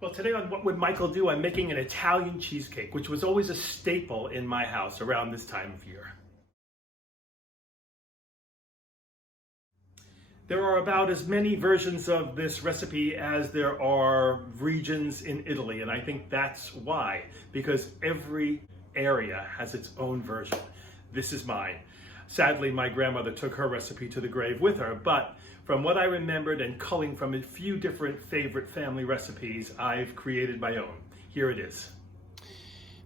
Well, today on What Would Michael Do, I'm making an Italian cheesecake, which was always a staple in my house around this time of year. There are about as many versions of this recipe as there are regions in Italy, and I think that's why, because every area has its own version. This is mine. Sadly, my grandmother took her recipe to the grave with her, but from what I remembered and culling from a few different favorite family recipes, I've created my own. Here it is.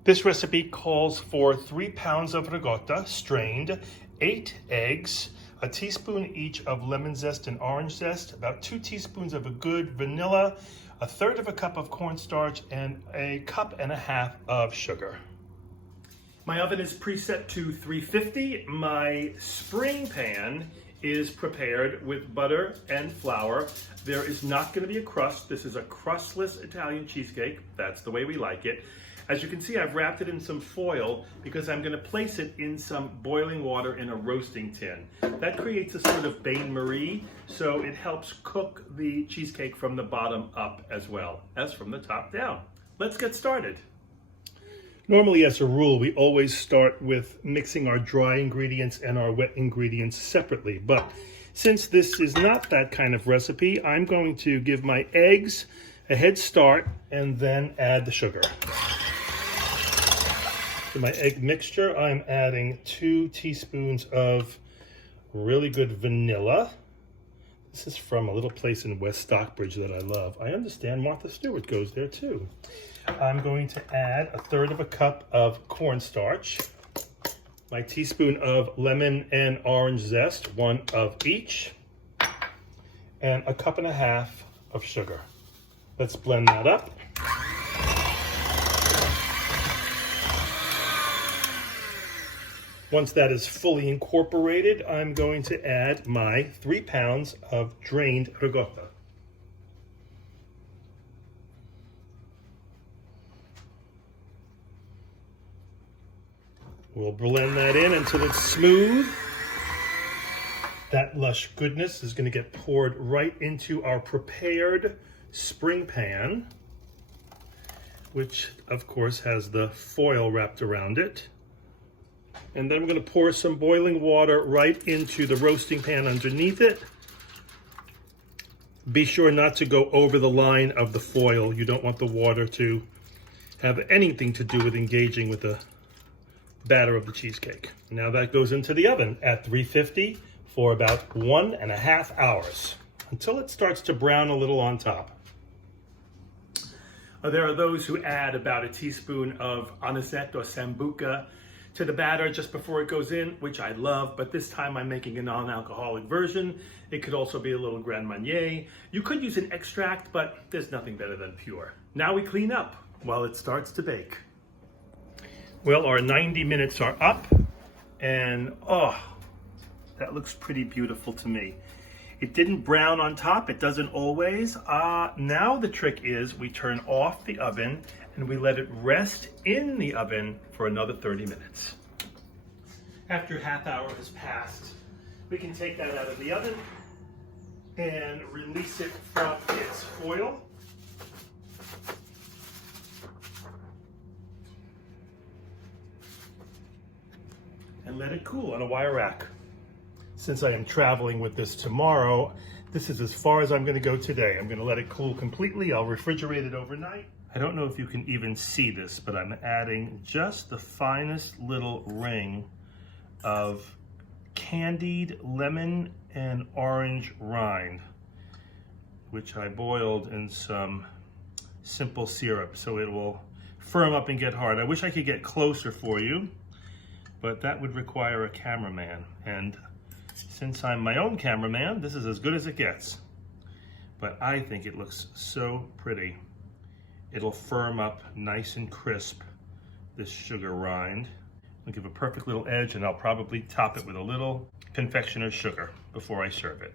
This recipe calls for 3 pounds of ricotta, strained, 8 eggs, a teaspoon each of lemon zest and orange zest, about 2 teaspoons of a good vanilla, 1/3 of a cup of cornstarch, and 1.5 cups of sugar. My oven is preset to 350. My spring pan is prepared with butter and flour. There is not going to be a crust. This is a crustless Italian cheesecake. That's the way we like it. As you can see, I've wrapped it in some foil because I'm going to place it in some boiling water in a roasting tin. That creates a sort of bain-marie, so it helps cook the cheesecake from the bottom up as well as from the top down. Let's get started. Normally, as a rule, we always start with mixing our dry ingredients and our wet ingredients separately. But since this is not that kind of recipe, I'm going to give my eggs a head start and then add the sugar. To my egg mixture, I'm adding 2 teaspoons of really good vanilla. This is from a little place in West Stockbridge that I love. I understand Martha Stewart goes there too. I'm going to add 1/3 of a cup of cornstarch, my teaspoon of lemon and orange zest, 1 of each, and 1.5 cups of sugar. Let's blend that up. Once that is fully incorporated, I'm going to add my 3 pounds of drained ricotta. We'll blend that in until it's smooth. That lush goodness is going to get poured right into our prepared spring pan, which of course has the foil wrapped around it. And then I'm going to pour some boiling water right into the roasting pan underneath it. Be sure not to go over the line of the foil. You don't want the water to have anything to do with engaging with the batter of the cheesecake. Now that goes into the oven at 350 for about 1.5 hours until it starts to brown a little on top. There are those who add about 1 teaspoon of anisette or sambuca to the batter just before it goes in, which I love, but this time I'm making a non-alcoholic version. It could also be a little Grand Marnier. You could use an extract, but there's nothing better than pure. Now we clean up while it starts to bake. Well, our 90 minutes are up, and oh, that looks pretty beautiful to me. It didn't brown on top, it doesn't always. Now the trick is we turn off the oven and we let it rest in the oven for another 30 minutes. After ½ hour has passed, we can take that out of the oven and release it from its foil. And let it cool on a wire rack. Since I am traveling with this tomorrow, this is as far as I'm going to go today. I'm going to let it cool completely. I'll refrigerate it overnight. I don't know if you can even see this, but I'm adding just the finest little ring of candied lemon and orange rind, which I boiled in some simple syrup so it will firm up and get hard. I wish I could get closer for you, but that would require a cameraman. And since I'm my own cameraman, this is as good as it gets. But I think it looks so pretty. It'll firm up nice and crisp, this sugar rind. It'll give a perfect little edge, and I'll probably top it with a little confectioner's sugar before I serve it.